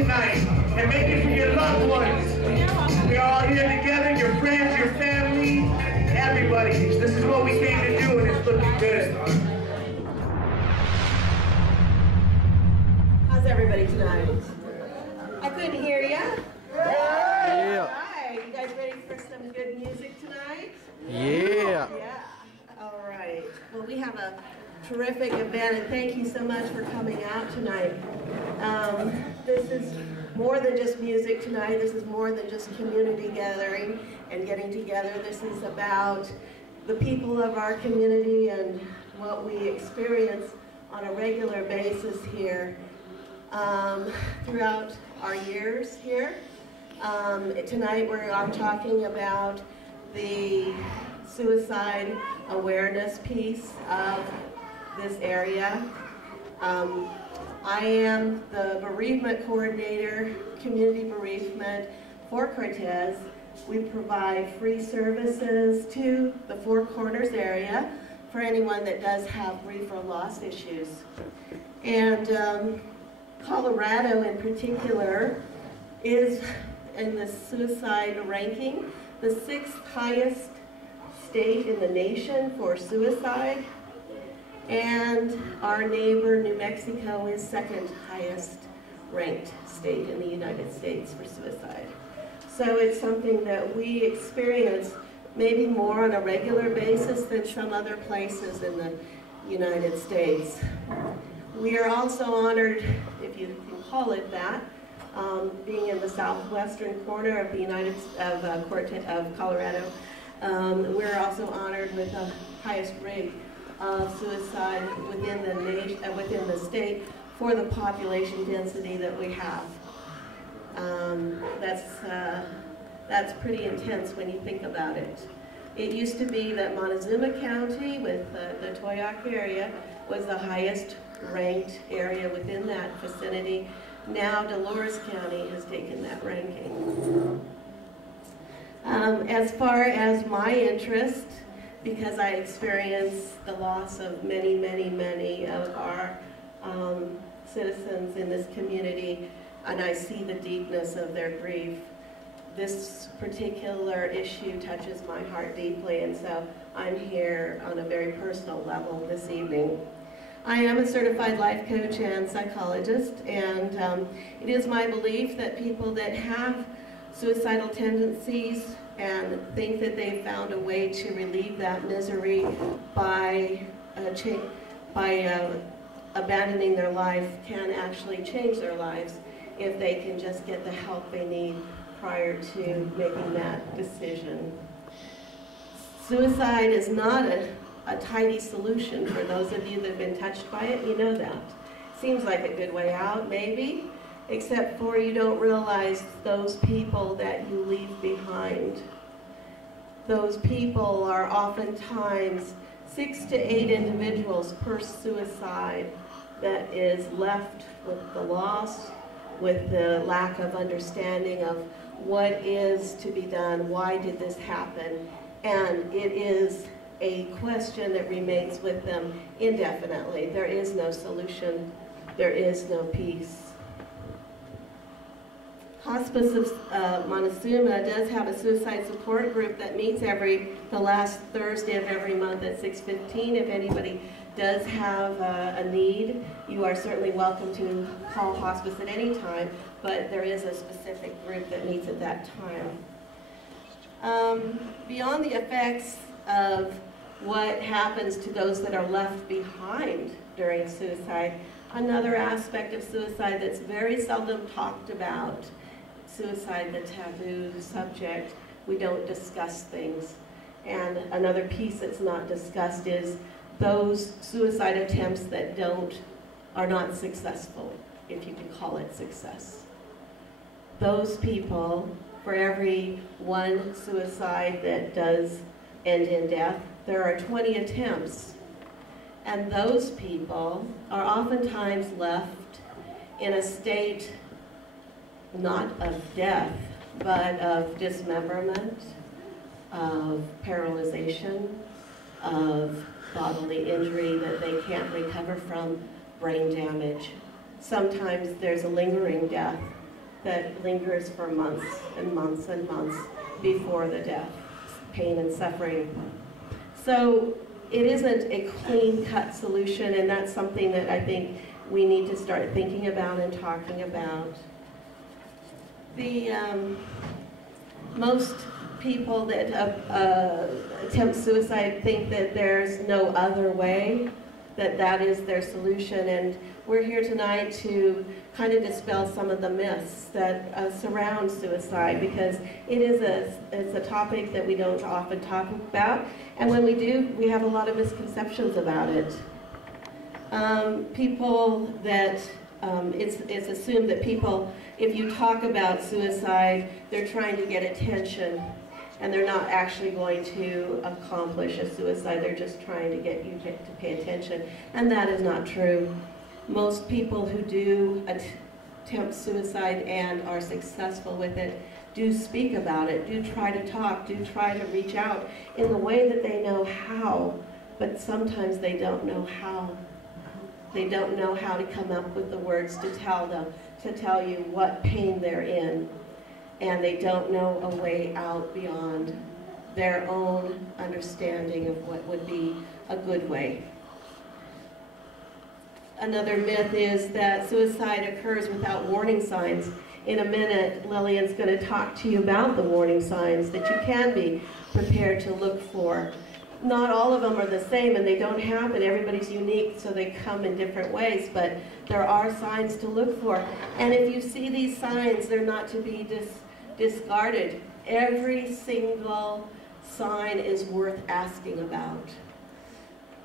tonight and make it for your loved ones. We're all here together, your friends, your family, everybody. This is what we came to do, and it's looking good. How's everybody tonight? I couldn't hear you. Yeah. All right, you guys ready for some good music tonight? Yeah. Yeah. All right. Well, we have a terrific event, and thank you so much for coming out tonight. This is more than just music tonight. This is more than just community gathering and getting together. This is about the people of our community and what we experience on a regular basis here throughout our years here. Tonight we are talking about the suicide awareness piece of this area. I am the bereavement coordinator, community bereavement for Cortez. We provide free services to the Four Corners area for anyone that does have grief or loss issues. And Colorado in particular is in the suicide ranking, the 6th highest state in the nation for suicide. And our neighbor, New Mexico, is 2nd highest ranked state in the United States for suicide. So it's something that we experience maybe more on a regular basis than some other places in the United States. We are also honored, if you can call it that, being in the southwestern corner of the of Colorado. We're also honored with the highest rate of suicide within the nation, within the state, for the population density that we have. That's pretty intense when you think about it. It used to be that Montezuma County, with the Toyoak area, was the highest ranked area within that vicinity. Now Dolores County has taken that ranking. As far as my interest, because I experienced the loss of many, many, many of our citizens in this community, and I see the deepness of their grief, this particular issue touches my heart deeply, and so I'm here on a very personal level this evening. I am a certified life coach and psychologist, and it is my belief that people that have suicidal tendencies and think that they've found a way to relieve that misery by abandoning their life can actually change their lives if they can just get the help they need prior to making that decision. Suicide is not a tidy solution. For those of you that have been touched by it, you know that. Seems like a good way out, maybe, except for you don't realize those people that you leave behind. Those people are oftentimes 6 to 8 individuals per suicide that is left with the loss, with the lack of understanding of what is to be done, why did this happen, and it is a question that remains with them indefinitely. There is no solution. There is no peace. Hospice of Montezuma does have a suicide support group that meets the last Thursday of every month at 6:15. If anybody does have a need, you are certainly welcome to call hospice at any time, but there is a specific group that meets at that time. Beyond the effects of what happens to those that are left behind during suicide, another aspect of suicide that's very seldom talked about, suicide, the taboo subject, we don't discuss things. And another piece that's not discussed is those suicide attempts that are not successful, if you can call it success. Those people, for every one suicide that does end in death, there are 20 attempts. And those people are oftentimes left in a state not of death, but of dismemberment, of paralyzation, of bodily injury that they can't recover from, brain damage. Sometimes there's a lingering death that lingers for months and months and months before the death, pain and suffering. So it isn't a clean-cut solution, and that's something that I think we need to start thinking about and talking about. The most people that attempt suicide think that there's no other way, that is their solution, and we're here tonight to kind of dispel some of the myths that surround suicide, because it's a topic that we don't often talk about, and when we do, we have a lot of misconceptions about it. People that it's assumed that people, if you talk about suicide, they're trying to get attention, and they're not actually going to accomplish a suicide. They're just trying to get you to pay attention, and that is not true. Most people who do attempt suicide and are successful with it do speak about it, do try to talk, do try to reach out in the way that they know how, but sometimes they don't know how. They don't know how to come up with the words to tell you what pain they're in, and they don't know a way out beyond their own understanding of what would be a good way. Another myth is that suicide occurs without warning signs. In a minute, Lillian's going to talk to you about the warning signs that you can be prepared to look for. Not all of them are the same, and they don't happen. Everybody's unique, so they come in different ways, but there are signs to look for. And if you see these signs, they're not to be discarded. Every single sign is worth asking about.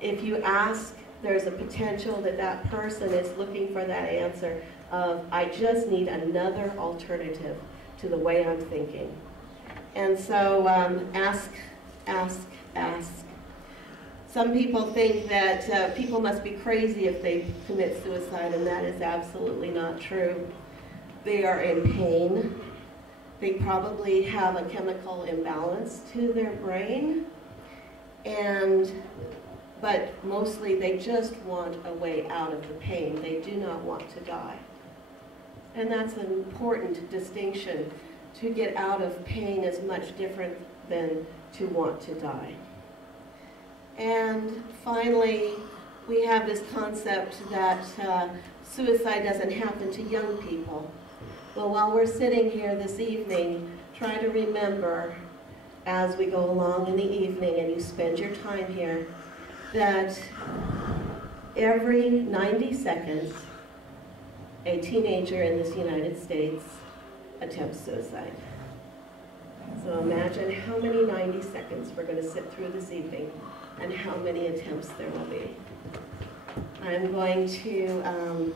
If you ask, there's a potential that that person is looking for that answer of, I just need another alternative to the way I'm thinking. And so ask, ask, ask. Some people think that people must be crazy if they commit suicide, and that is absolutely not true. They are in pain. They probably have a chemical imbalance to their brain, but mostly they just want a way out of the pain. They do not want to die. And that's an important distinction. To get out of pain is much different than to want to die. And finally, we have this concept that suicide doesn't happen to young people. Well, while we're sitting here this evening, try to remember as we go along in the evening and you spend your time here, that every 90 seconds, a teenager in this United States attempts suicide. So imagine how many 90 seconds we're going to sit through this evening and how many attempts there will be. I'm going to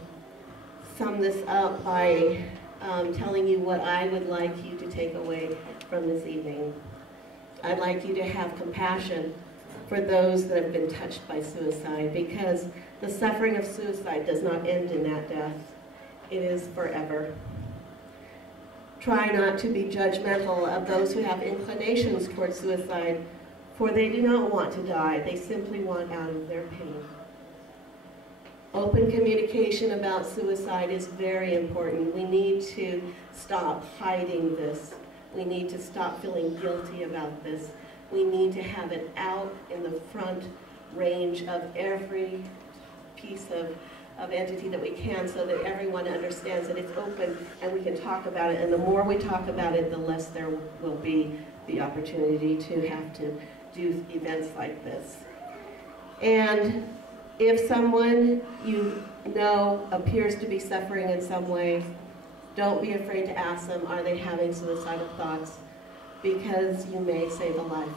sum this up by telling you what I would like you to take away from this evening. I'd like you to have compassion for those that have been touched by suicide, because the suffering of suicide does not end in that death. It is forever. Try not to be judgmental of those who have inclinations towards suicide, for they do not want to die. They simply want out of their pain. Open communication about suicide is very important. We need to stop hiding this. We need to stop feeling guilty about this. We need to have it out in the front range of every piece of entity that we can, so that everyone understands that it's open and we can talk about it. And the more we talk about it, the less there will be the opportunity to have to do events like this. And if someone you know appears to be suffering in some way, don't be afraid to ask them, are they having suicidal thoughts? Because you may save a life.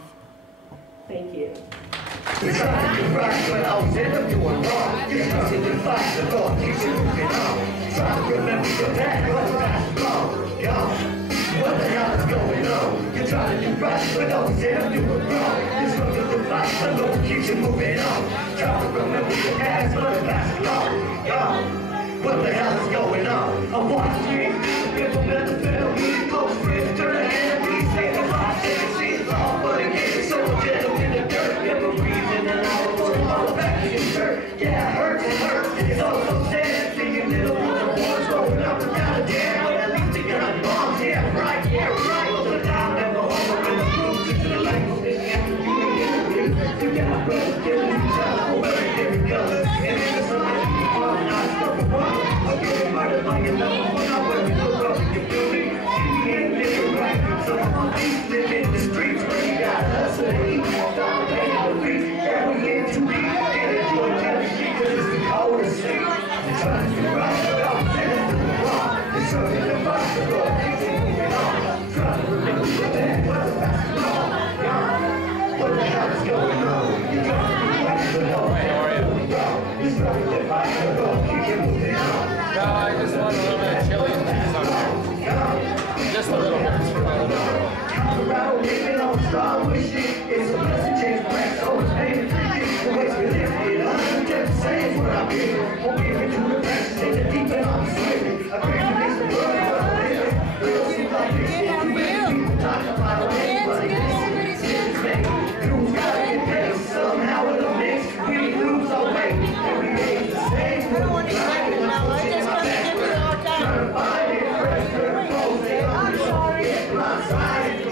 Thank you. You're trying to right, but I was end up doing wrong. You're trying to fight the thought, keep you moving on. Trying to remember your past, but that's wrong. Yo, what the hell is going on? You're trying to do right, but I was end up doing wrong. You're struggling to fight the thought, keep you moving on. Trying to remember your past, but that's wrong. Yo, what the hell is going on? I'm watching people never feel me, close friends turn a hand, we say the lies, they see all, but again, so gentle in the dirt, never breathing, and I was going all back in the dirt. Yeah, it hurts, it's all so sad, seeing little ones growing up without a dad, but at least they got struggling to fight the Lord, keeps you moving on. Trying to remember your past, but the past is gone. What the hell is going on? You're trying to do right, but no, you're struggling to fight the Lord, keeps you moving on. No, I just want a little bit of chili and cheese on there. Just a little bit. Colorado, living on strong wishing. It's a blessing, change my life, so it's pain and freaking. The ways we live it, I'm just saying what I'm here. Won't give it to the best, take the deep and I'll be swimming. I pray for this the world, but I'm living. Real seem like this shit, too many people talk about it, anybody this is fake. Dudes gotta get paid, somehow it'll mix. We lose our way, every day is the same. I don't want to find it now, I just want to give you all time. Trying to find it, fresh, good, close, they I'm sorry. I'm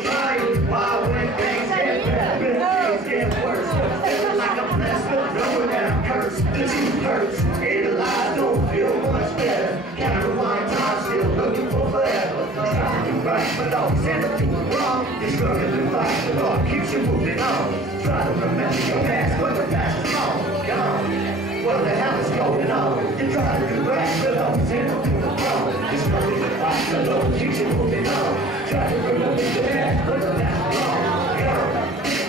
trying, why when things get better, things get worse. Feeling like I'm blessed, but knowing that I'm cursed. The truth hurts, and the lies don't feel much better. Can't rewind time, still looking for forever. Trying to do right, but always end up doing wrong. You're struggling to fight, the Lord keeps you moving on. Try to remember your past, but the past is gone. What the hell is going on? You're trying to do right, but always end up doing wrong. You're struggling to fight, the Lord keeps you moving on. Try to remember your past, but the past is gone.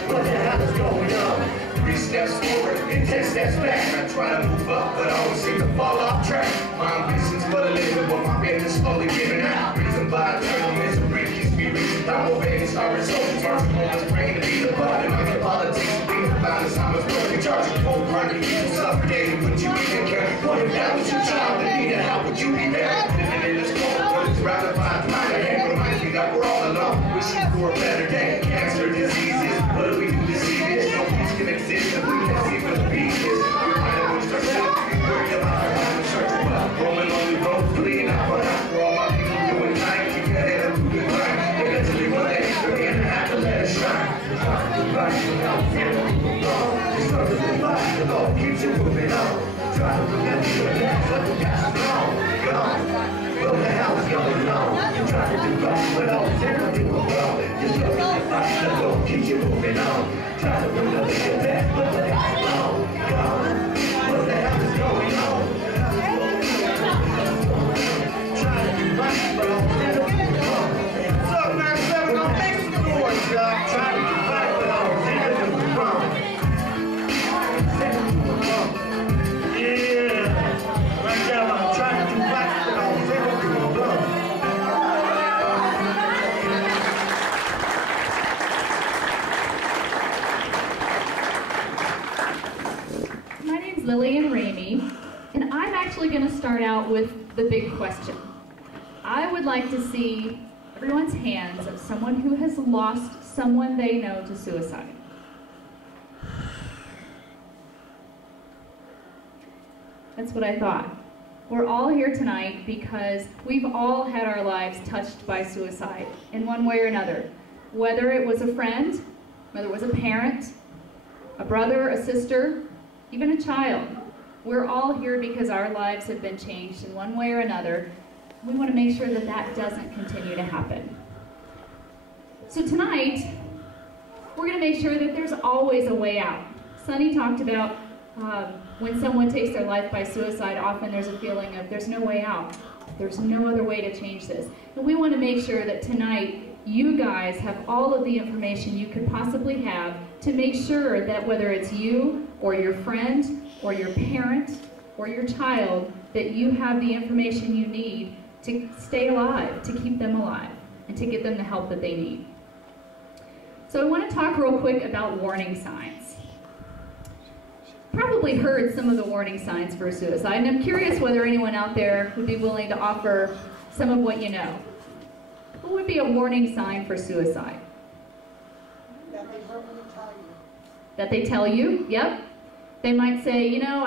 What the hell is going on? 3 steps forward and 10 steps back. I try to move up, but I always seem to fall off track. My ambitions for the living, but my faith is slowly giving out. Reason by eternal misery keeps me reaching down more pain and starving souls. Marching moments praying to be the body. Like politics, being the balance, I'm as well. Charging cold, grinding people suffocating. Would you even care? What if that was your child that needed help? Would you be there? Living in this cold, but it's ratified. My hand reminds me that we're all alone. Wishing for a better day. Cancer, diseases, what do we do to see this? No peace can exist if we can't see where the peace is. We're finding which are sick. We're worried about our time and searching for Roman lonely roads, bleeding out for us. For all my people doing time, keep your head up to the grind. Eventually one day, we're gonna have to let it shine. Trying to do right without feeling wrong. You're struggling to fight, the Lord keeps you moving on. Try to remember your past, but the past is gone. What the hell is going on? You're trying to do right, but always end up doing wrong. You're struggling to fight, the Lord keeps you moving on. Try to remember your past, but the past is gone. What the hell is going on? Trying to do right, but always end up doing wrong. What's up, man? We're gonna make some noise, y'all. Trying to do right, but always end up doing wrong. Yeah, right now I'm trying to do right, but always end up doing wrong. My name's Lillian Ramey, and I'm actually going to start out with the big question. I would like to see everyone's hands of someone who has lost someone they know to suicide. That's what I thought. We're all here tonight because we've all had our lives touched by suicide in one way or another. Whether it was a friend, whether it was a parent, a brother, a sister, even a child. We're all here because our lives have been changed in one way or another. We want to make sure that that doesn't continue to happen. So tonight, we're going to make sure that there's always a way out. Sunny talked about when someone takes their life by suicide, often there's a feeling of there's no way out. There's no other way to change this. And we want to make sure that tonight you guys have all of the information you could possibly have to make sure that whether it's you or your friend or your parent or your child, that you have the information you need to stay alive, to keep them alive, and to get them the help that they need. So I want to talk real quick about warning signs. Probably heard some of the warning signs for suicide, and I'm curious whether anyone out there would be willing to offer some of what you know. What would be a warning sign for suicide? That they verbally tell you. That they tell you? Yep. They might say, you know,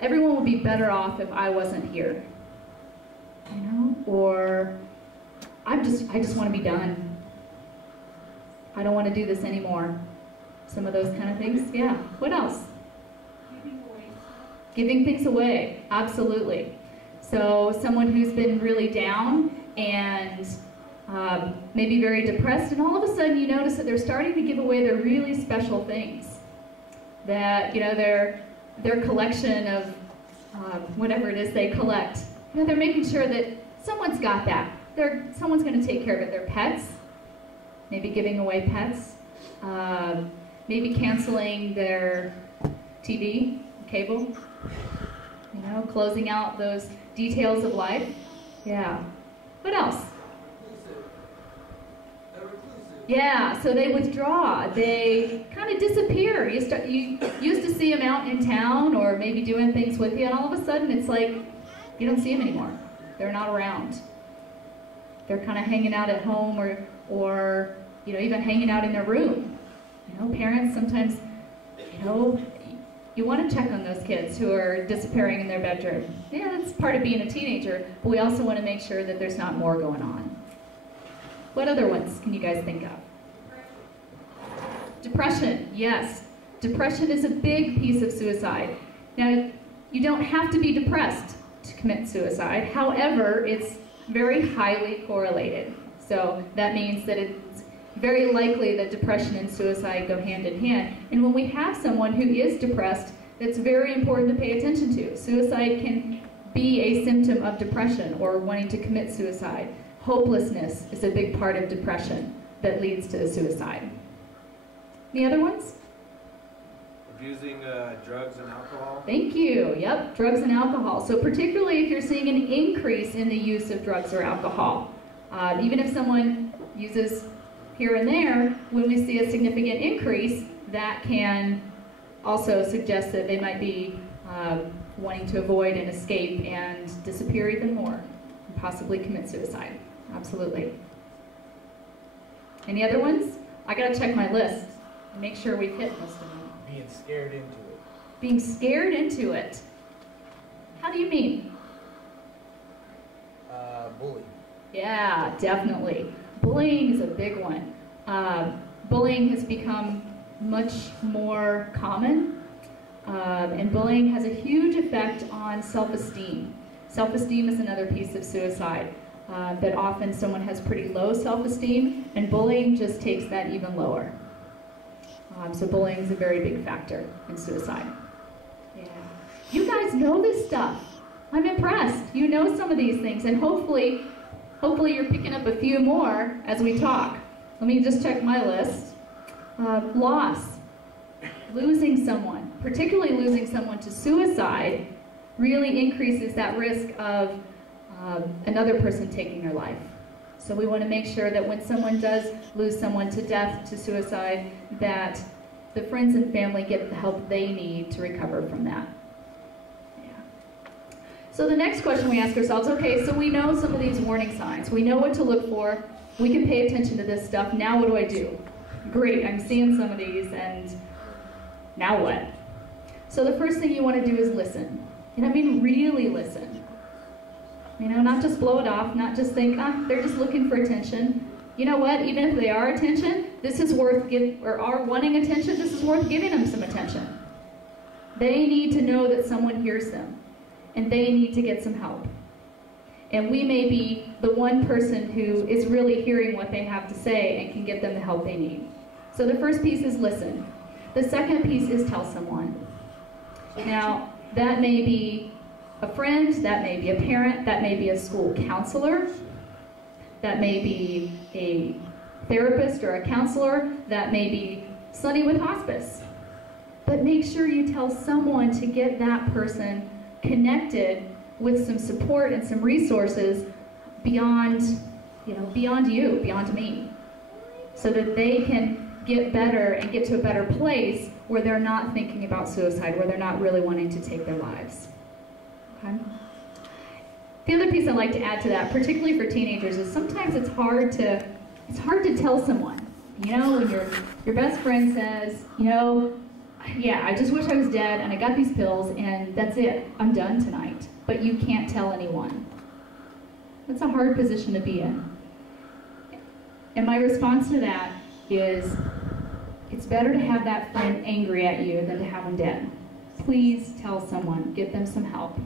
everyone would be better off if I wasn't here. You know? Or, I just want to be done. I don't want to do this anymore. Some of those kind of things. Yeah. What else? Giving things away. Absolutely. So someone who's been really down and maybe very depressed, and all of a sudden you notice that they're starting to give away their really special things. That, you know, their collection of whatever it is they collect. You know, they're making sure that someone's got that. Someone's going to take care of it. Their pets, maybe giving away pets, maybe canceling their TV, cable, you know, closing out those details of life. Yeah. What else? Yeah, so they withdraw. They kind of disappear. You used to see them out in town or maybe doing things with you, and all of a sudden it's like you don't see them anymore. They're not around. They're kind of hanging out at home or you know, even hanging out in their room. You know, parents sometimes, you know, you want to check on those kids who are disappearing in their bedroom. Yeah, that's part of being a teenager, but we also want to make sure that there's not more going on. What other ones can you guys think of? Depression, yes. Depression is a big piece of suicide. Now, you don't have to be depressed to commit suicide. However, it's very highly correlated. So that means that it's very likely that depression and suicide go hand in hand. And when we have someone who is depressed, it's very important to pay attention to. Suicide can be a symptom of depression or wanting to commit suicide. Hopelessness is a big part of depression that leads to suicide. Any other ones? Abusing drugs and alcohol. Thank you. Yep, drugs and alcohol. So particularly if you're seeing an increase in the use of drugs or alcohol. Even if someone uses here and there, when we see a significant increase, that can also suggest that they might be wanting to avoid and escape and disappear even more, and possibly commit suicide. Absolutely. Any other ones? I gotta check my list and make sure we've hit most of them. Being scared into it. Being scared into it. How do you mean? Bullying. Yeah, definitely. Bullying is a big one. Bullying has become much more common, and bullying has a huge effect on self-esteem. Self-esteem is another piece of suicide, that often someone has pretty low self-esteem, and bullying just takes that even lower. So bullying is a very big factor in suicide. Yeah. You guys know this stuff. I'm impressed. You know some of these things, and hopefully you're picking up a few more as we talk. Let me just check my list. Loss. Losing someone, particularly losing someone to suicide, really increases that risk of another person taking their life. So we want to make sure that when someone does lose someone to death, to suicide, that the friends and family get the help they need to recover from that. Yeah. So the next question we ask ourselves, okay, so we know some of these warning signs. We know what to look for. We can pay attention to this stuff. Now what do I do? Great, I'm seeing some of these, and now what? So the first thing you want to do is listen. And I mean really listen. You know, not just blow it off, not just think, they're just looking for attention. You know what, even if they are attention, this is worth are wanting attention, this is worth giving them some attention. They need to know that someone hears them, and they need to get some help. And we may be the one person who is really hearing what they have to say and can get them the help they need. So the first piece is listen. The second piece is tell someone. Now, that may be a friend, that may be a parent, that may be a school counselor, that may be a therapist or a counselor, that may be somebody with hospice. But make sure you tell someone to get that person connected with some support and some resources beyond you, beyond me, so that they can get better and get to a better place where they're not thinking about suicide, where they're not really wanting to take their lives. Okay? The other piece I'd like to add to that, particularly for teenagers, is sometimes it's hard to tell someone. You know, when your best friend says, you know, yeah, I just wish I was dead and I got these pills and that's it, I'm done tonight. But you can't tell anyone. That's a hard position to be in. And my response to that is, it's better to have that friend angry at you than to have them dead. Please tell someone, give them some help.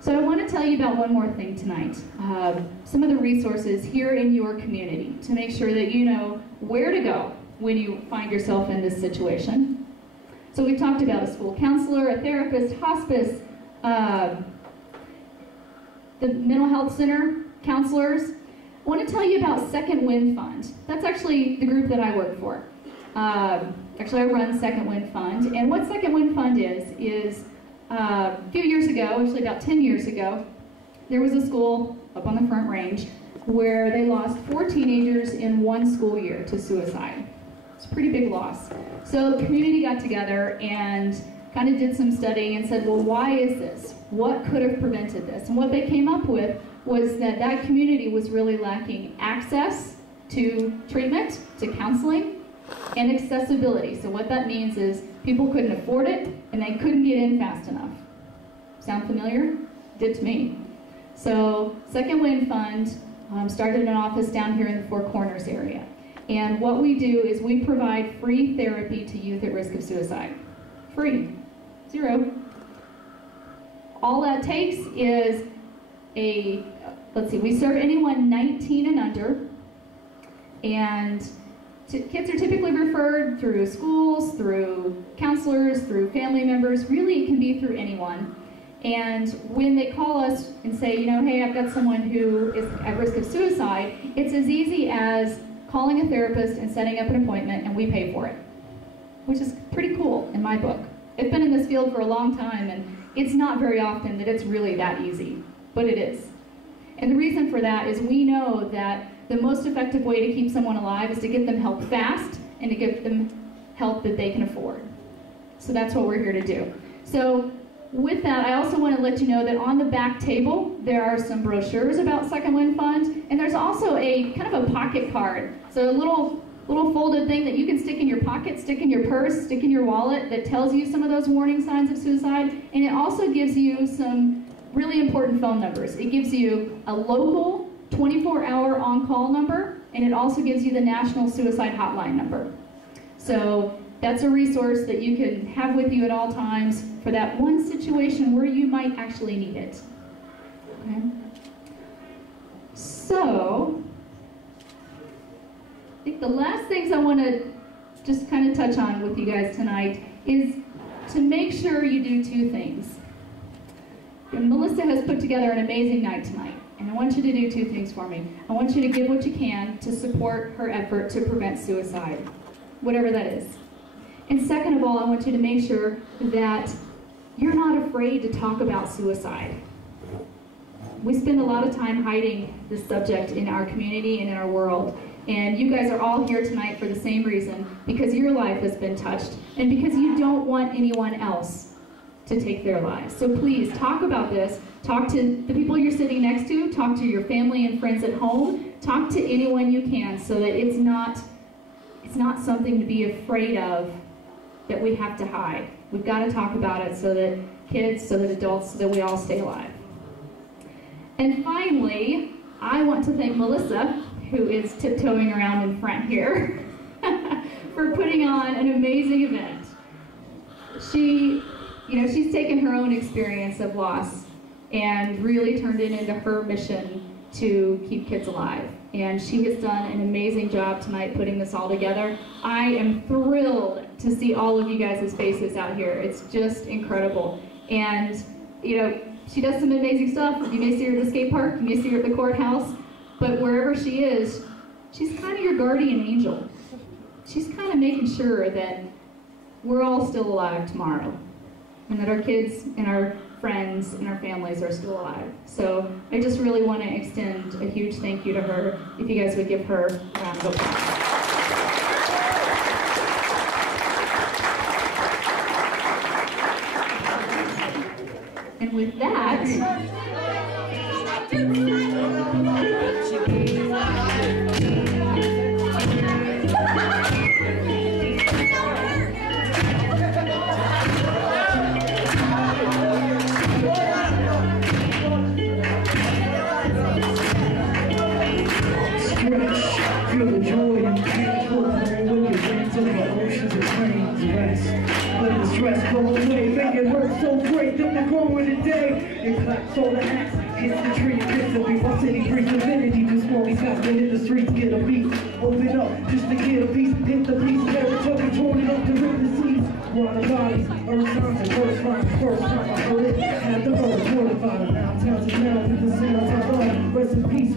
So I want to tell you about one more thing tonight. Some of the resources here in your community to make sure that you know where to go when you find yourself in this situation. So we've talked about a school counselor, a therapist, hospice, the mental health center, counselors. I want to tell you about Second Wind Fund. That's actually the group that I work for. Actually, I run Second Wind Fund. And what Second Wind Fund is a few years ago, actually about 10 years ago, there was a school up on the Front Range where they lost 4 teenagers in one school year to suicide. It's a pretty big loss. So the community got together and kind of did some studying and said, well, why is this? What could have prevented this? And what they came up with was that that community was really lacking access to treatment, to counseling, and accessibility. So what that means is people couldn't afford it and they couldn't get in fast enough. Sound familiar? Did to me. So Second Wind Fund started an office down here in the Four Corners area. And what we do is we provide free therapy to youth at risk of suicide. Free. 0. All that takes is we serve anyone 19 and under, and kids are typically referred through schools, through counselors, through family members. Really, it can be through anyone. And when they call us and say, you know, hey, I've got someone who is at risk of suicide, it's as easy as calling a therapist and setting up an appointment, and we pay for it, which is pretty cool in my book. I've been in this field for a long time, and it's not very often that it's really that easy, but it is. And the reason for that is we know that the most effective way to keep someone alive is to get them help fast and to give them help that they can afford. So that's what we're here to do. So with that, I also want to let you know that on the back table, there are some brochures about Second Wind Fund, and there's also a kind of a pocket card. So a little folded thing that you can stick in your pocket, stick in your purse, stick in your wallet that tells you some of those warning signs of suicide, and it also gives you some really important phone numbers. It gives you a local 24-hour on-call number, and it also gives you the National Suicide Hotline number. So that's a resource that you can have with you at all times for that one situation where you might actually need it. Okay? So, I think the last things I want to just kind of touch on with you guys tonight is to make sure you do 2 things. And Melissa has put together an amazing night tonight, and I want you to do 2 things for me. I want you to give what you can to support her effort to prevent suicide, whatever that is. And second of all, I want you to make sure that you're not afraid to talk about suicide. We spend a lot of time hiding this subject in our community and in our world. And you guys are all here tonight for the same reason, because your life has been touched and because you don't want anyone else to take their lives. So please talk about this. Talk to the people you're sitting next to. Talk to your family and friends at home. Talk to anyone you can so that it's not something to be afraid of that we have to hide. We've got to talk about it so that kids, so that adults, so that we all stay alive. And finally, I want to thank Melissa, who is tiptoeing around in front here, for putting on an amazing event. She's taken her own experience of loss and really turned it into her mission to keep kids alive. And she has done an amazing job tonight putting this all together. I am thrilled to see all of you guys' faces out here. It's just incredible. And, she does some amazing stuff. You may see her at the skate park, you may see her at the courthouse, but wherever she is, she's kind of your guardian angel. She's kind of making sure that we're all still alive tomorrow, and that our kids and our friends and our families are still alive. So I just really want to extend a huge thank you to her. If you guys would give her a round of applause. And with that, feel the joy and pain, when your hands over oceans and plains rest. Let the stress go away, make it hurt so great that we're growing today. It claps all the hats, hits the tree, hits the beat. My city brings divinity, just while we got in the streets, get a beat. Open up, just to get a piece, hit the piece, territory, torn it up to rip the seeds. Water bodies, earth signs and first time I heard it. Had the verse, mortified, now towns and now with the sound.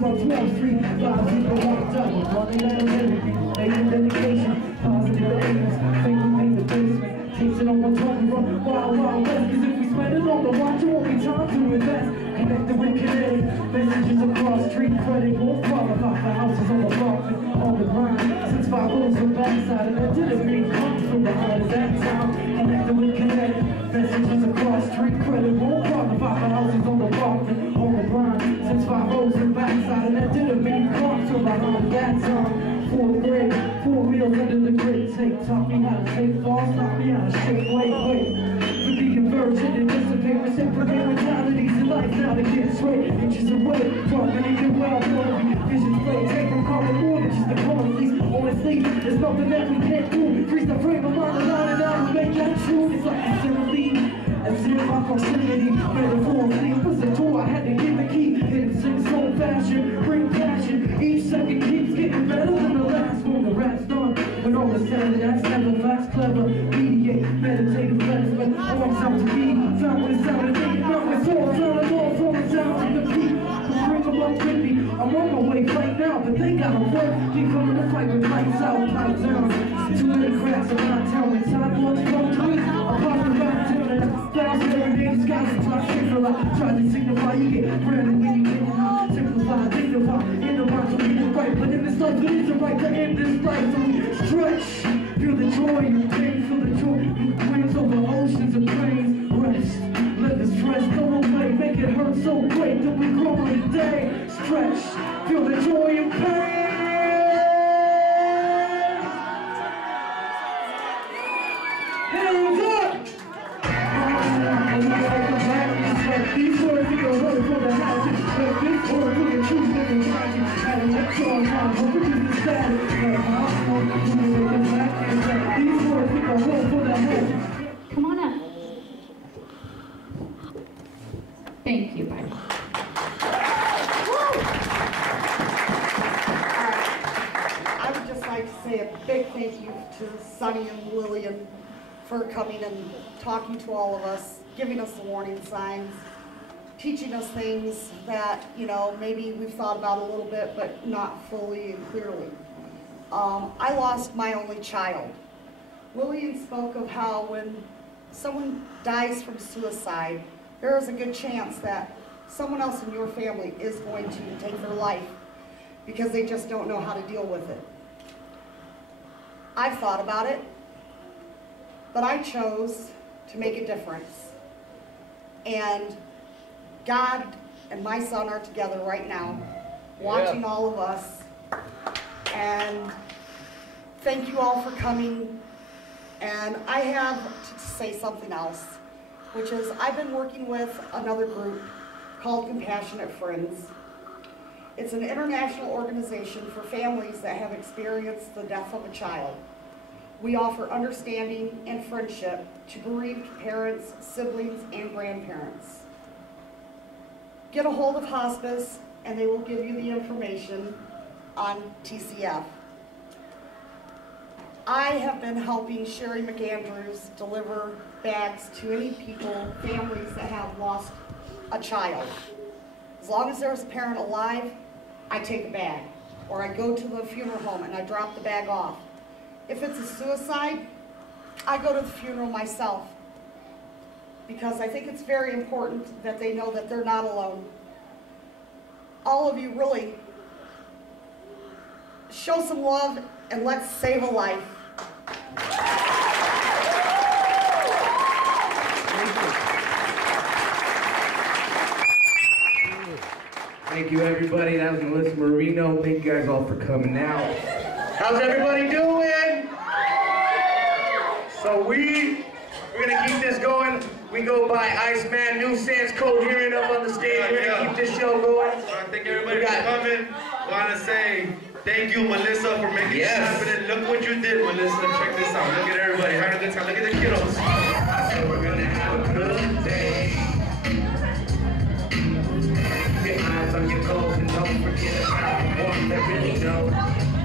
12th Street, 5 people locked up, running out of everything, making dedication, positive aims, thinking in the basement, tasting on my tongue from Wild Wild West, cause if we spend it on the watch, it won't be time to invest, connected with kinetic, messages across street, credit won't qualify for houses on the apartment, on the grind, since 5 rolls from backside, and that didn't mean comes from behind at that time, connected with kinetic, messages across street, credit won't qualify for houses on the apartment, on the grind, since 5 rolls from backside, and that didn't mean comes from behind at that time, 4th grade, 4 wheels under the grid, taught me how to take falls, taught me how to shake, wait, for the conversion and dissipate, reciprocate mentalities in life, now to get straight, inches away, property and well, visions play, take from calling more than just the calling, please, honestly, there's nothing that we can't do, freeze the frame of mind, line it out and make that true, it's like a simile, as if my proximity, metaphorically, was the door, I had to get the key, hit it in slow fashion, bring passion, each second keeps getting better than the last one, the rap's done, when all is said, that's never facts, clever, mediate, meditative letters, but all sound to me, sound with the sound of me, not with all, sound of all, from the sound to the beat, bring them up with me, I'm on my way right now, but they gotta work, keep coming to fight with lights out, lights down, too many cracks in my town, when time wants from trees, I'm popping back to the thousand every day, the skies are trying to signal, try to signify, you get branded when you get out, simplify, dignify, in the mind, so we get right, but in this life, it isn't right to end this life, so we stretch, feel the joy, you pain, feel the joy, winds over oceans and plains, rest, let the stress go away, make it hurt so great that we grow on the day, stretch, feel the joy and pain. Hands up! These words we go running for the hatchet, but this word we can choose for the ratchet, and let's all time, but we use the status, these words we go run for the hatchet. Come on up. Thank you, bye. I would just like to say a big thank you to Sonny and Lillian for coming and talking to all of us, giving us the warning signs, teaching us things that, you know, maybe we've thought about a little bit, but not fully and clearly. I lost my only child. Lillian spoke of how when someone dies from suicide, there is a good chance that someone else in your family is going to take their life because they just don't know how to deal with it. I've thought about it, but I chose to make a difference. And God and my son are together right now, watching all of us. And thank you all for coming. And I have to say something else, which is I've been working with another group called Compassionate Friends. It's an international organization for families that have experienced the death of a child. We offer understanding and friendship to bereaved parents, siblings, and grandparents. Get a hold of hospice and they will give you the information on TCF. I have been helping Sherry McAndrews deliver bags to any people, families that have lost a child. As long as there's a parent alive, I take a bag. Or I go to the funeral home and I drop the bag off. If it's a suicide, I go to the funeral myself. Because I think it's very important that they know that they're not alone. All of you really show some love and let's save a life. Thank you, everybody. That was Melissa Marino. Thank you guys all for coming out. How's everybody doing? So we're gonna keep this going. We go by Iceman, New Sans Coherent up on the stage. We're gonna keep this show going. I thank everybody for coming. Want to say thank you, Melissa, for making this happen. Look what you did, Melissa. Check this out. Look at everybody having a good time. Look at the kiddos. I said we're gonna have a good day. Your eyes on your goals and don't forget about the ones that really know.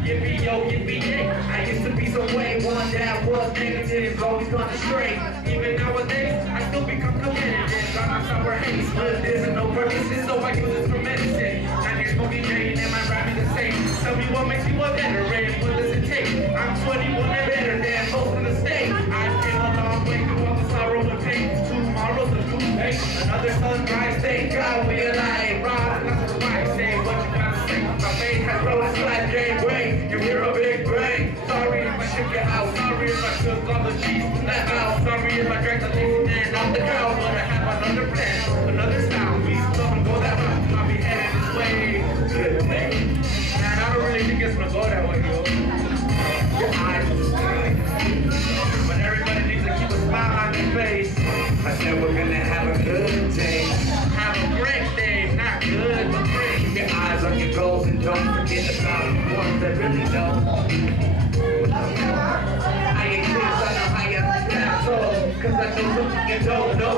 Yippee yo, yippee yay. I used to be some way, one that was negative, always gone astray. Even nowadays, I still become competitive. Got my sour haze, but there's no purposes, so I use it for medicine. 9 years won't be Jane and my rap is the same. Tell me what makes you a veteran, what does it take? I'm 21 and better than most of the state. I've came a long way through all the sorrow and pain. Tomorrow's a new day, another sunrise day. God, we alive, rise, that's what I say. What you gotta say? My face has grown a slight way. You hear a big bang. Sorry if I shook your house. Sorry if I took all the cheese from that house. Sorry if I drank the lazy man off the couch. But I have another plan, another style. We still gonna go that route. I'll be headed this way. Good day. Man, I don't really think it's gonna go that way, yo. Your eyes are smiling. But everybody needs to keep a smile on their face. I said we're gonna have a good day. Have a great day. Not good, but great. Keep your eyes on your goals and don't forget about the ones that really know. I ain't clear, so I know how you asshole. Cause I know something you don't know.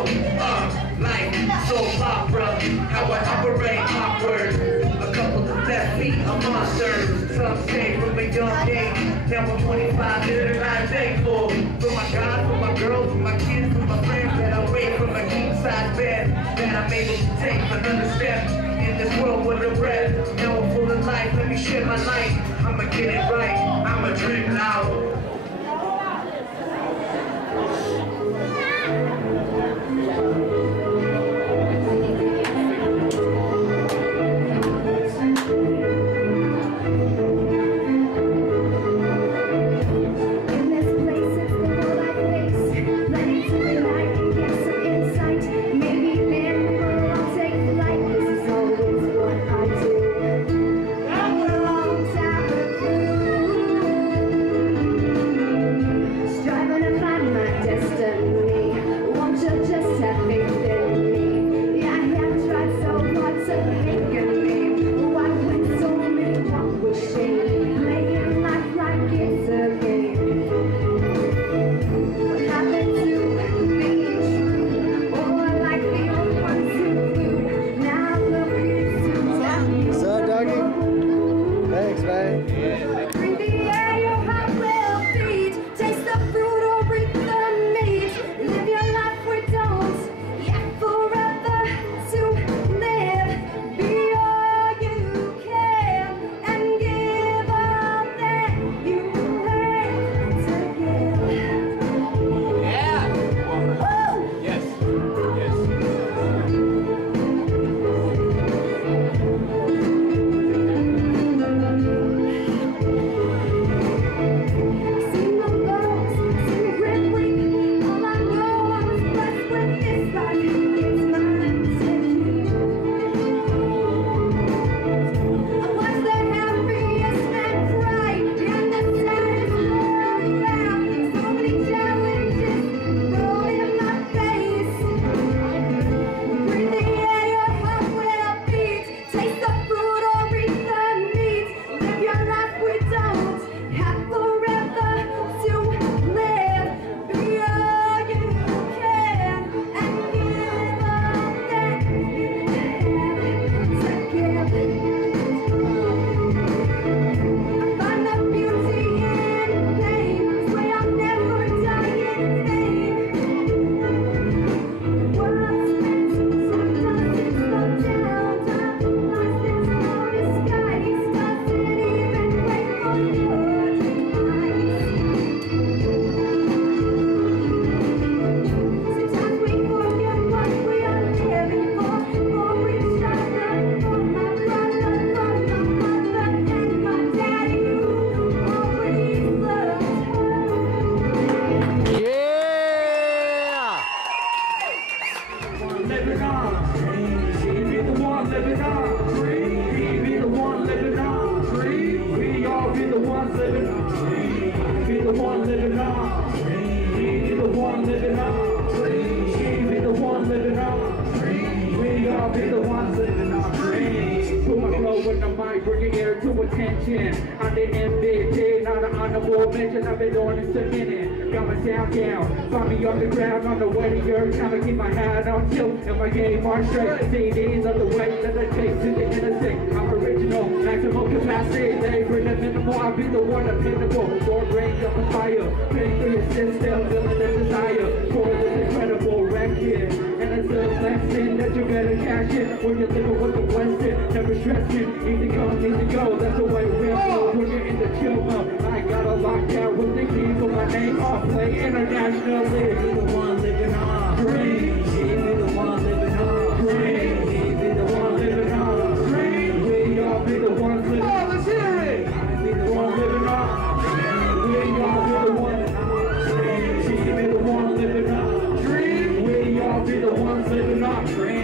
Like soap opera, how I operate awkward. A couple of left feet, a monster. Some say from a young age. Now I'm 25, living life thankful. For my God, for my girls, for my kids, for my friends that I wait from a king size bed. That I'm able to take another step in this world with a breath. Now I'm full of life, let me share my light. I'ma get it right, I'ma drink loud. I'm the MVP, not an honorable mention. I've been doing this a minute. Got my sound down, find me on the ground on the way to your time. I keep my hat on tilt and my game on straight. CDs of the way that I take to the innocent. I'm original, maximum capacity. They bring the minimal, I'll be the one dependable. More range of a fire, paying through your system, feeling the desire for this incredible record. And it's a lesson that you better cash in when you're living with the blessing. never stressing. Easy come, easy go, that's the way we roll. When you're in the chill mode, I got a lockdown with the key for my name off. Play internationally. Be the one living on dream. She be the one living on dream. He be the one living on dream. We all be the ones living on. Oh, let's hear it. I be the one living on dream. We all be the one dream. She be the one living on dream. We all be the ones living on dream.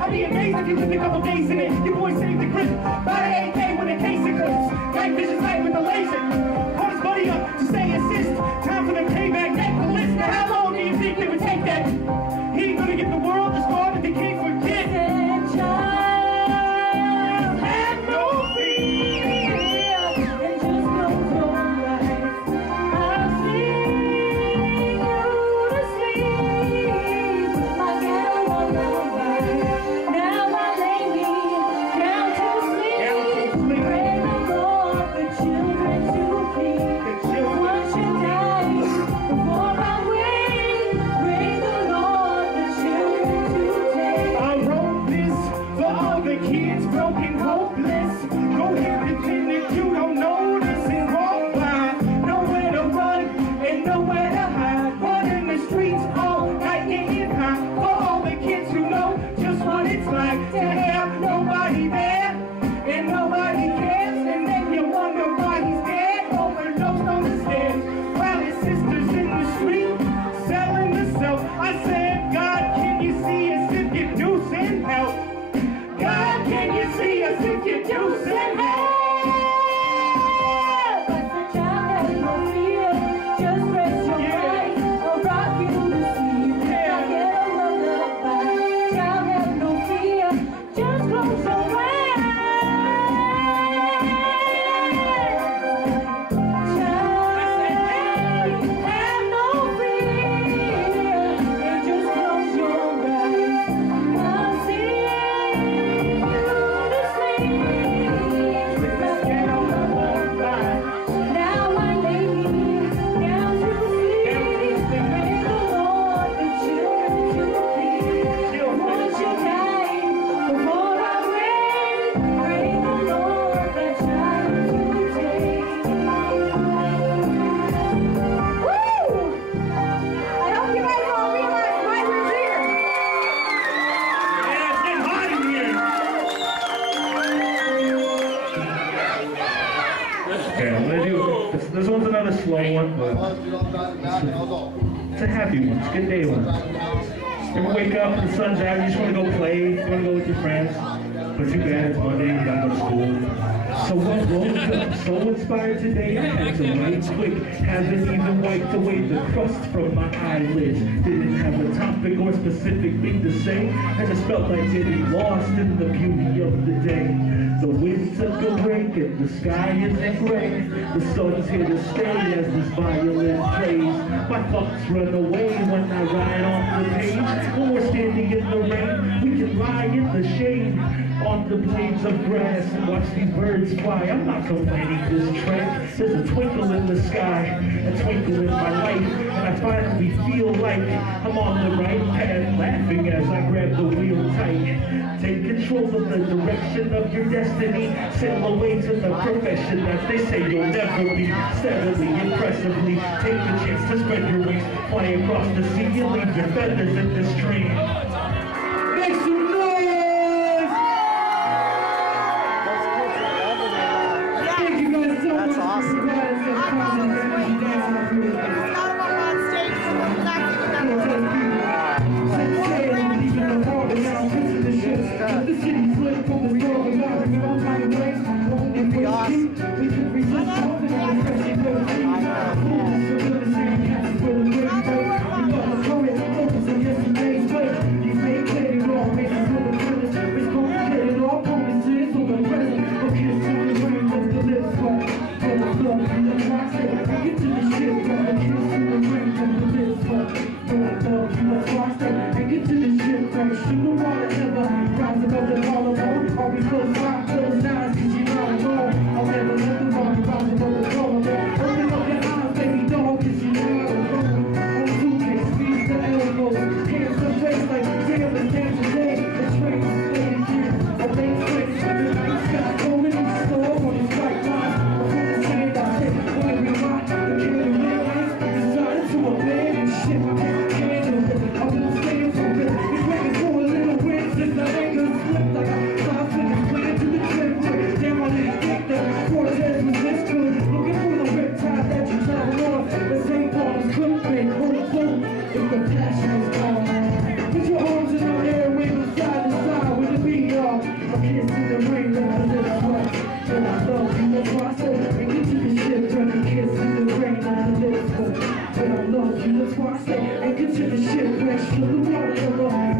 I'd be amazed if you lived a couple days in it. Your boy saved the grip by the AK with a case of clips. Night vision sight with the laser. Call his buddy up to say assist. Time for the payback, make the list. Now how long do you think it would take that? He ain't gonna get the world as far that they can't forget. That child had no fear and just close your eyes. I'll sing you to sleep with my ghetto on the right. Now I lay me down to sleep. Pray the Lord the children to keep. One should die before I wake. Pray the Lord the children to take. I wrote this for all the kids broken, hopeless. Go ahead and pretend that you don't notice and walk by. Nowhere to run and nowhere to hide. Run in the streets all night getting high. For all the kids who know just what it's like to have nobody there and nobody cares. And then you wonder why he's dead, overdosed on the stairs, while his sister's in the street selling herself. I said, God, can you see us if you do send help? God, can you see us if you do send help? But the child has no fear. Just rest your eyes. I'll rock you to sleep. I get a lullaby. Child has no fear. Just close your eyes. Child have no fear. And just close your eyes. I'll sing you to sleep with my ghetto lullaby. Now I lay me down to sleep. Pray the Lord the children to keep. One should die before I wake. Pray the Lord the child to take. Woo! I hope you guys all realize why we're here. Yeah, it's getting hot in here. Okay, I'm gonna do this one's another slow one, but it's a happy one. It's a good day one. You ever wake up, the sun's out, you just want to go play, you want to go with your friends, but too bad it's Monday, you gotta go to school. So what rose up so inspired today? I had to write quick, haven't even wiped away the crust from my eyelids. Didn't have a topic or specific thing to say, I just felt like getting lost in the beauty of the day. The wind took a break and the sky isn't gray. The sun's here to stay as this violin plays. My thoughts run away when I ride on the page. When we're standing in the rain, we can lie in the shade on the blades of grass and watch these birds fly. I'm not complaining this track. There's a twinkle in the sky, a twinkle in my life, and I finally feel like I'm on the right path, laughing as I grab the wheel tight. Take control of the direction of your destiny. Sail away to the profession that they say you'll never be. Steadily, impressively, take the chance to spread your wings, fly across the sea and leave your feathers in the stream. Make some noise! Thank you guys so much for providing some positive energy dancing through it. The city split from the world without a girl by the ways. If we can resist something on the fresh and go free. Fools for the same cats for the great fight. We got the current focus on yesterday's way. You may get it all, races for the premise. It's complicated, all promises for the present. A kiss to the rain, let the lips fight. For the love and the process, I get to the shit. From the kiss to the rain, let the lips fight. For the love and the process, I get to the shit. From shoot the water ever. Rise above the collarbone. All we close five, close eyes, cause you're not alone. I'll never let the rock rise above the collarbone. Open up your eyes, baby dog, cause you're not alone. On suitcase, squeeze the elbows. Hands to face like damn, it's damn today. The train is late again. A late train, the night sky rolling in the store on the strike line. Before the sand, I take when we rock. The kid of midnight decided to abandon shit. I can't handle it. I'm gonna stand for it. It's waiting for a little wind since I ain't gonna slip like I'm fast and it's clear to the trip. Damn, I didn't think that Cortez was this good. Looking for the riptide that you travel on. The same bombs couldn't make hold boom if the passion is gone. Put your arms in the air, wave them side to side with the beat off. A kiss in the rain, let the lips wet. And I love you, that's why I said, and get to the ship, turn a kiss in the rain, let the lips wet. And I love you, that's why I say, and get to the ship, fresh to the water,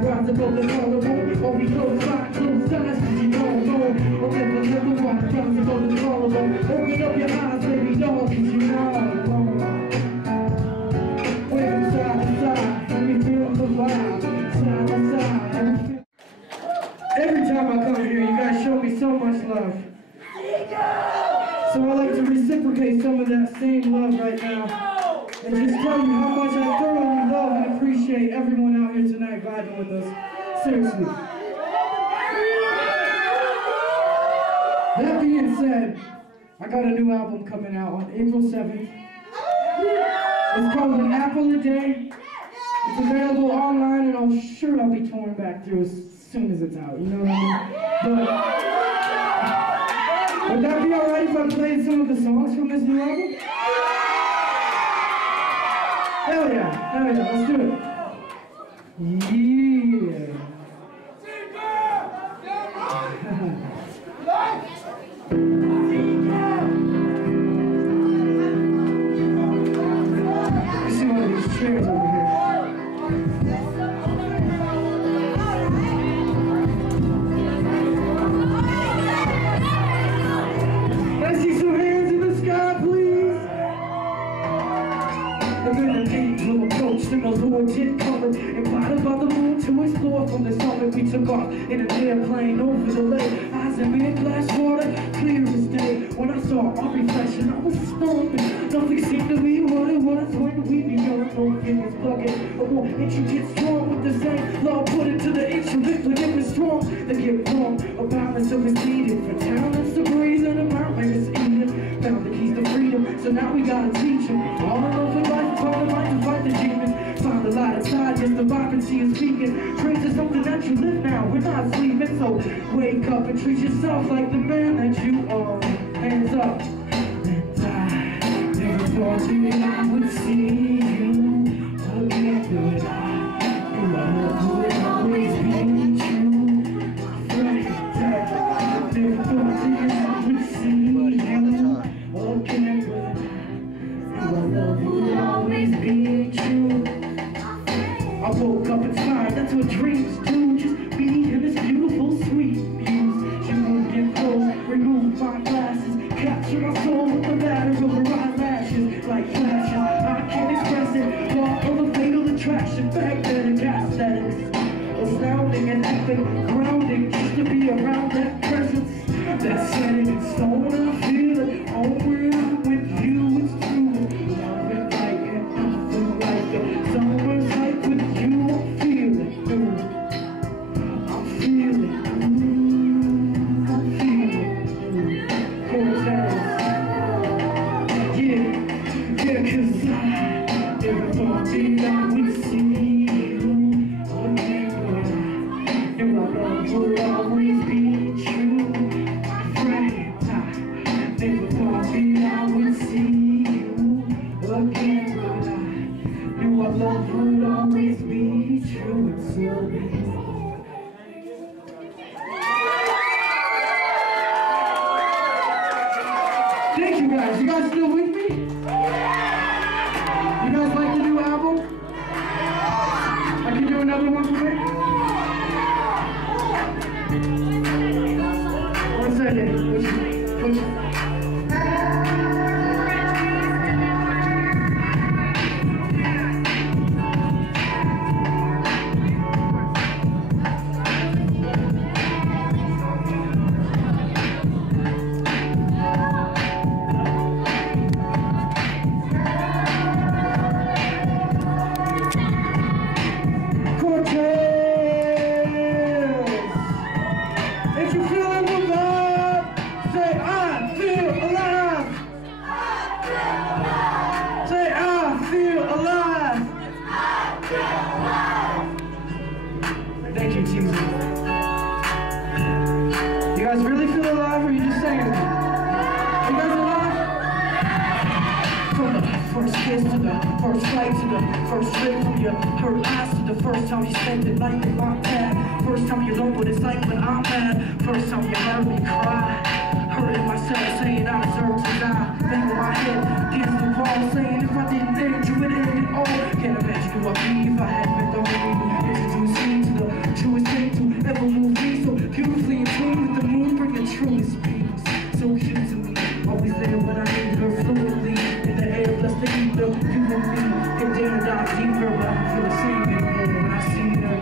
rise above the collarbone. All we close eyes, close eyes, cause you don't know. I'll never walk, rise above the collarbone. Open up your eyes, baby dog, cause you're not alone. Wave them side to side, let me feel the vibe. Side to side, let me feel. Every time I come here, you guys show me so much love. So I like to reciprocate some of that same love right now. And just tell you how much I thoroughly love and appreciate everyone out here tonight vibing with us. Seriously. That being said, I got a new album coming out on April 7th. It's called An Apple a Day. It's available online and I'm sure I'll be touring back through as soon as it's out, you know what I mean? But would that be alright if I played some of the songs from this new album? Hell yeah, let's do it. Yeah. You see one of these chairs over here. Let's see some hands in the sky, please. The meditative approach to the Lord did cover, invited by the moon to explore from the summit. We took off in an airplane over the lake. Eyes in mid-glass water, clear as day. When I saw our reflection, I was stunned. Nothing seemed to be what it was when we began. No fingers plugging, a more intricate strong with the same love put into the instrument, but it was strong. They get wrong, a balance that was needed for talents to breathe and a mountain is eating. Found the keys to freedom, so now we gotta teach them. All in love with life, taught them life to fight the demons. Find the light inside, yes, the vibrancy is speaking. Trace is something that you live now, we're not sleeping. So wake up and treat yourself like the man that you are. Hands up. And I never thought that I would see you again, but I love would always be true. Right there. Never thought that I would see you again, but I love would always be true. I woke up inspired, that's what dreams do. Just be in this beautiful, sweet muse. She moved in close, action packed and aesthetics. Astounding and epic, grounding, just to be around that presence. That's setting in stone, I feel it. Only I'm with you, it's true. Love it like it, nothing like it. Summer's like with you, I feel it. I feel it. I feel it. Cortez. Yeah, 'cause I never thought that I would see you again. Knew our love would always be true. Friend, I never thought that I would see you again. I knew our love would always be true. It's so thank you guys. You guys still with me? You guys like the new album? I can do another one quick? One second. Push. Thank you, team. You guys really feel alive, or are you just saying it? You guys alive? From the first kiss to the first flight to the first trip from your her eyes to the first time you spent the night in my pad. First time you know what it's like when I'm mad. First time you heard me cry. Hurting myself, saying I deserve to die. Banging my head against the wall, saying if I didn't date you, it ended all. Can't imagine who I'd be if I hadn't been the one who introduced me to the truest thing to ever move me. So beautifully in tune with the moon, bringing truest peace. So cute to me, always there when I need her fluently. In the air, blessed to keep the you and me. Get down, dive deeper, but I feel the same anymore when I see her.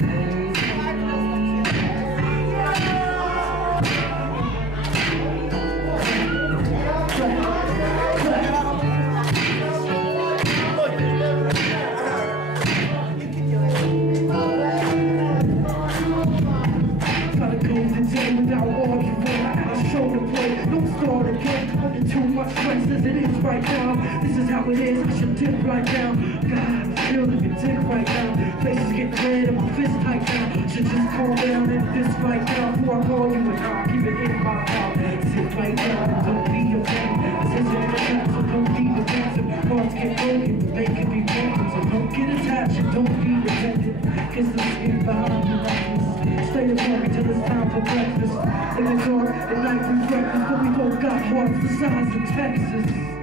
Too much stress as it is right now. This is how it is, I should dip right now. God, I feel like a dick right now. Faces get red and my fist tight now. Should just calm down and this right now. Before I call you and I'll keep it in my heart. Sit right down and don't be afraid. This isn't a trap, so don't be defensive. Hearts get broken, but they can be broken. So don't get attached and don't be resented. Cause the skin behind the necklace. Stay apart until it's time for breakfast. In the dark, at night we breakfast, but we both got hearts the size of Texas.